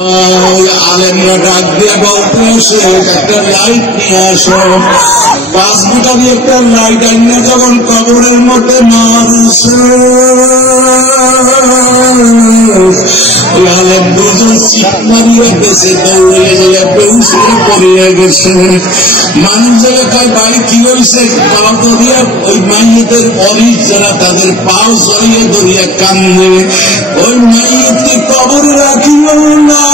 আলেমরা ডাক দিয়ে বলতেছে একটা লাইট নিয়ে আসো। 5 মিটার একটা লাইট আইনা যখন কবরের মধ্যে মারছে, আলেম দুজন চিৎ মারিয়ে গেছে, দৌড়ে গিয়ে বেউসে পড়িয়ে গেছে। মানুষ জায়গায় বাড়ি কি হয়েছে, পা ধরিয়া ওই মাইয়েদের অরিস যারা তাদের পাও জড়িয়ে ধরিয়া কান্দে, ওই মাইয়েতে কবর রাখিও না,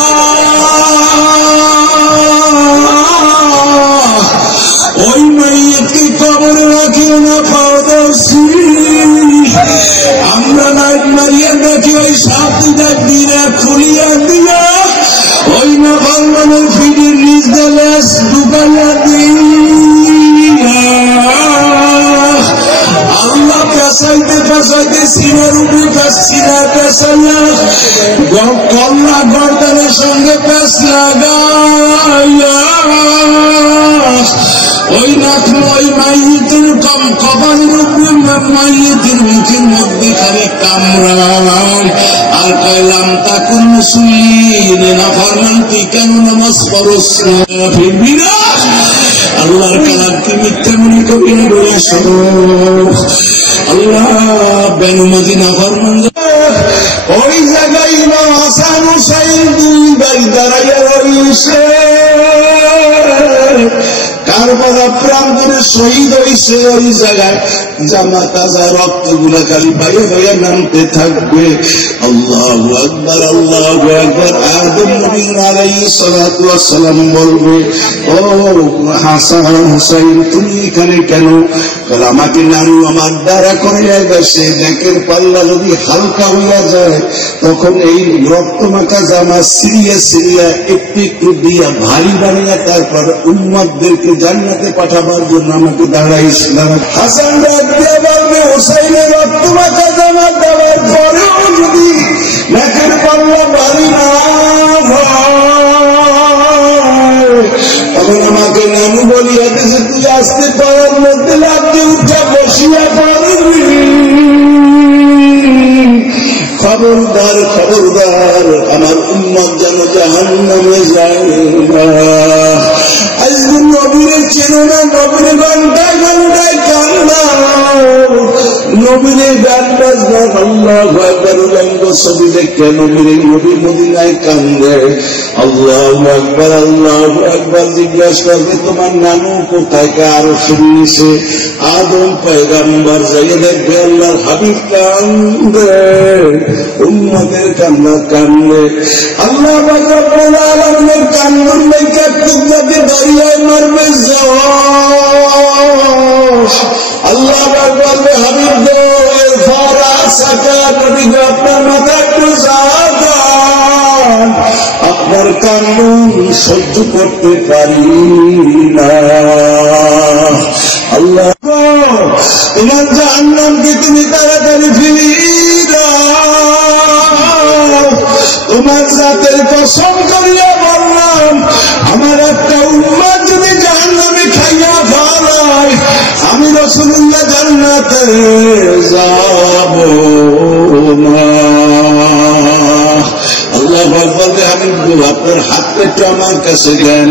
ওই মাইয়েতে কবর রাখিও না, পাও দর্শি। আমরা নাইট মারিয়া দেখি ওই সাথীটা দিনা খুলিয়া দিয়া ওই নাফরমানের ফিটির নিজ দেশ ঢুকাইয়া দিয়া আল্লাহ পেঁচাইতে পেঁচাইতে সিনার উপরে সিনা পেঁচাইয়া কল্লা গর্দানের সঙ্গে পেঁচ লাগাইয়া ওই নাক ওই মাইয়েতের কপালের উপরে মাইয়েতের মুখের মধ্যে খালি কামড়ান আর কইলাম তাকুন মুসলিম নাফরমান তুই কেন নামাজ পড়স না, ফিরবি না? আল্লাহর কালাম কি মিথ্যা মনে করবি না? বলে শোনো, আল্লাহ বেনুমতি নাফরমান ওই জায়গায় ইমাম হাসান হুসাইন দুই ভাই দাঁড়াইয়া রয়েছে, কারবালা প্রান্তরে শহীদ হয়েছে। ওই জায়গায় জামা তাজা রক্ত গুলা খালি বাইরে বাইরে নামতে থাকবে। আল্লাহু আকবার, আল্লাহু আকবার। আদম নবী আলাইহিস সালাতু ওয়াস সালাম বলবে, ও হাসান হুসাইন তুমি এখানে কেন? আমাকে নানু আমার দ্বারা করে গেছে, নেকের পাল্লা যদি হালকা হইয়া যায় তখন এই রক্তমাখা জামা সিরিয়া সিরিয়া একটু একটু দিয়া ভারী বানিয়ে তারপর উম্মতদেরকে জান্নাতে পাঠাবার জন্য আমাকে দাঁড়াইস। হাসান ডাক দিয়ে বলবে, হুসাইনের রক্তমাখা জামা দেওয়ার পরেও যদি নেকের পাল্লা ভারী না তখন আমাকে নানু বলিয়া দিয়েছে, তুই আসতে পারার মধ্যে লাগতে উঠা বসিয়া পারবি। খবরদার খবরদার, আমার উম্মত যেন জাহান্নামে যায় না। আজকে নবীরে চেনো না, নবীরে ঘন্টায় ঘন্টায় কান্দাও, নবীরে গান বাজনা আল্লাহু আকবার রঙ্গ ছবি দেখে নবীরে নবী মদিনায় কান্দে। আল্লাহু আকবার, আল্লাহু আকবার। জিজ্ঞাসা করবে তোমার নানু কোথায়? আরো শুনিয়েছে আদম পয়গাম্বর যাইয়ে দেখবে আল্লাহর হাবিব কান্দে, উম্মতের কান্না কান্দে। আল্লাহ রাব্বুল আলামিনের কান্দন দেখে টুকটাকে দরিয়ায় মারবে আল্লাহ বলবে, হাবিব গো ফারা সাকা নবী গো আপনার মাথা একটু সাবধান, আপনার কান্দন সহ্য করতে পারি না। আল্লাহ তোমার জাহান্নামকে তুমি তাড়াতাড়ি ফিরিয়ে দাও। তোমার জাতের কসম করিয়া বললাম, আমার একটা উম্মত যদি জাহান্নামে খাইয়া ফেলায় আমি রাসূলুল্লাহ জান্নাতে যাব না। আল্লাহ বলবে, হাবিব গো আপনার হাতটা একটু আমার কাছে দেন।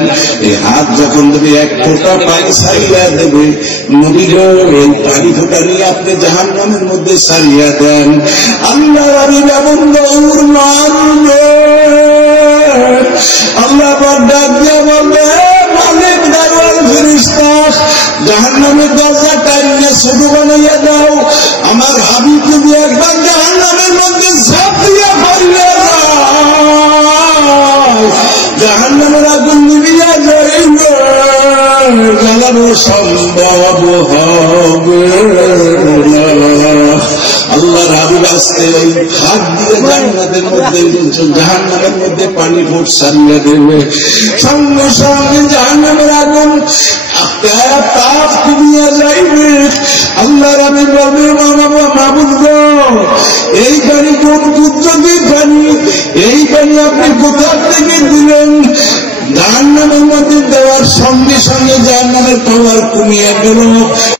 এই হাত যখন তুমি এক ফোঁটা পানি ছাড়িয়া দেবে, নবী গো এই পানি ফোঁটা নিয়ে আপনি জাহান্নামের মধ্যে ছাড়িয়া দেন। আল্লাহ হাবিব এমন দৌড় মারবে, আল্লাহ ডাক দিয়া বলবে, মালিক দারওয়াল ফেরেশতা জাহান্নামের দরজা টাইনে ছোট বানাইয়া দাও, আমার হাবিব যদি একবার জাহান্নামের মধ্যে ঝাঁপ দিয়া পড়লে জাহান্নামের আগুন নিভিয়া যাইবে, জ্বালানো সম্ভব হবে না। আল্লাহর হাবিব আসতে ওই হাত দিয়ে জান্নাতের মধ্যে জাহান্নামের মধ্যে পানি ফুট সারিয়ে দেবে, সঙ্গে সঙ্গে জাহান্নামের আগুন তাপ কমিয়া যাইবে। আল্লাহর হাবিব বলবে, মাবুদ গো এই পানি কোন কুদরতি পানি, এই পানি আপনি কোথা থেকে দিলেন? জাহান্নামের মধ্যে দেওয়ার সঙ্গে সঙ্গে জাহান্নামের পাওয়ার কমিয়া গেল।